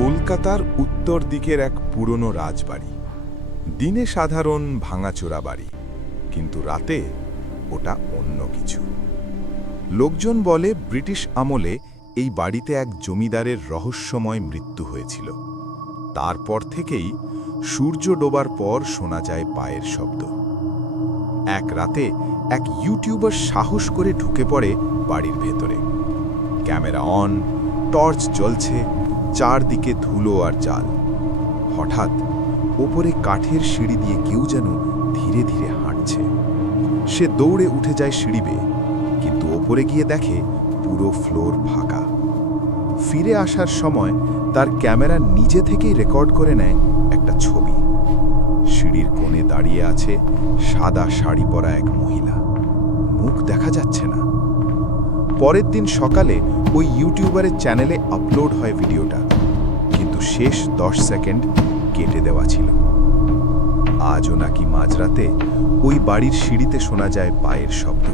কলকাতার উত্তর দিকের এক পুরনো রাজবাড়ি। দিনে সাধারণ ভাঙাচোরা বাড়ি, কিন্তু রাতে ওটা অন্য কিছু। লোকজন বলে ব্রিটিশ আমলে এই বাড়িতে এক জমিদারের রহস্যময় মৃত্যু হয়েছিল। তারপর থেকেই সূর্য ডোবার পর শোনা যায় পায়ের শব্দ। এক রাতে এক ইউটিউবার সাহস করে ঢুকে পড়ে বাড়ির ভেতরে। ক্যামেরা অন, টর্চ জ্বলছে, চারদিকে ধুলো আর জাল। হঠাৎ ওপরে কাঠের সিঁড়ি দিয়ে কেউ যেন ধীরে ধীরে হাঁটছে। সে দৌড়ে উঠে যায় সিঁড়ি বেয়ে, কিন্তু ওপরে গিয়ে দেখে পুরো ফ্লোর ফাঁকা। ফিরে আসার সময় তার ক্যামেরা নিজে থেকেই রেকর্ড করে নেয় একটা ছবি। সিঁড়ির কোণে দাঁড়িয়ে আছে সাদা শাড়ি পরা এক মহিলা, মুখ দেখা যাচ্ছে না। পরের দিন সকালে ওই ইউটিউবারের চ্যানেলে আপলোড হয় ভিডিওটা, কিন্তু শেষ 10 সেকেন্ড কেটে দেওয়া ছিল। আজও নাকি মাঝরাতে ওই বাড়ির সিঁড়িতে শোনা যায় পায়ের শব্দ।